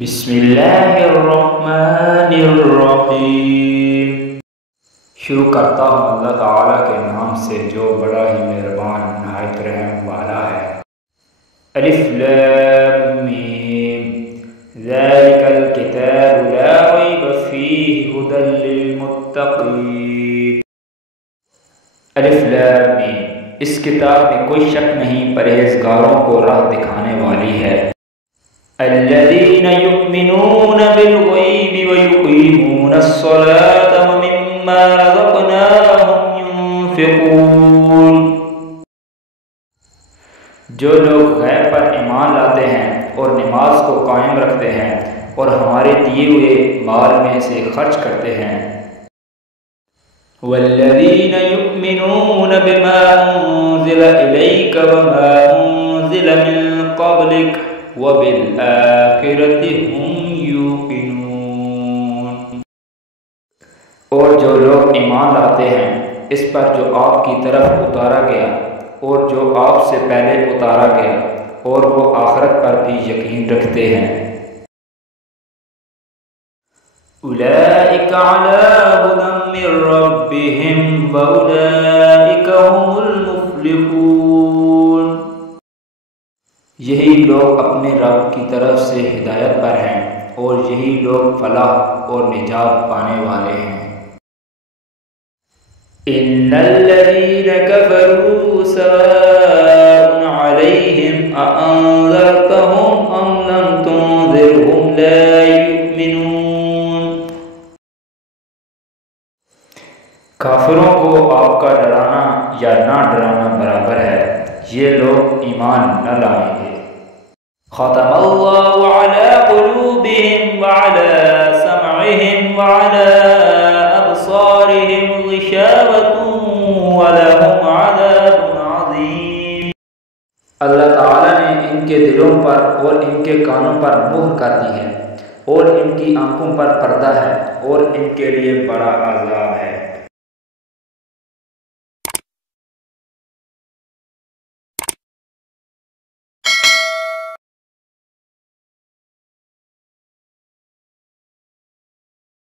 بسم اللہ الرحمن الرحیم۔ شروع کرتا ہوں اللہ تعالیٰ کے نام سے جو بڑا ہی مہربان نہایت رحم والا ہے۔ الف لام میم ذالک الکتاب لا ریب فیہ ھدی للمتقین۔ الف لام میم، اس کتاب میں کوئی شک نہیں، پرہیزگاروں کو راہ دکھانے والی ہے۔ الذين يؤمنون بالغيب ويقيمون الصلاة ومما رزقناهم ينفقون۔ جو لوگ غیب پر ایمان لاتے ہیں اور نماز کو قائم رکھتے ہیں اور ہمارے دیے ہوئے مال میں سے خرچ کرتے ہیں۔ والذين يؤمنون بما أنزل إليك وما أنزل من قبلك وَبِالْآخِرَةِ هُمْ يُوقِنُونَ۔ اور جو لوگ ایمان لاتے ہیں اس پر جو آپ کی طرف اتارا گیا اور جو آپ سے پہلے اتارا گیا، اور وہ آخرت پر بھی یقین رکھتے ہیں۔ أُولَئِكَ عَلَىٰ هُدًى مِّن رَّبِّهِمْ وَأُولَئِكَ هُمُ الْمُفْلِحُونَ۔ یہی لوگ اپنے رب کی طرف سے ہدایت پر ہیں اور یہی لوگ فلاح اور نجات پانے والے ہیں۔ ان الذین کفروا سواء علیہم اانذرتهم ام لم تنذرهم لا یؤمنون۔ کافروں کو آپ کا ڈرانا یا نہ ڈرانا برابر ہے، یہ لوگ ایمان نہ لائیں گے۔ ختم اللہ علی قلوبہم وعلی سمعہم وعلی ابصارہم غشاوۃ ولہم عذاب عظیم۔ اللہ تعالیٰ نے ان کے دلوں پر اور ان کے کانوں پر مہر کر دی ہے، اور ان کی آنکھوں پر پردہ ہے، اور ان کے لیے بڑا عذاب ہے۔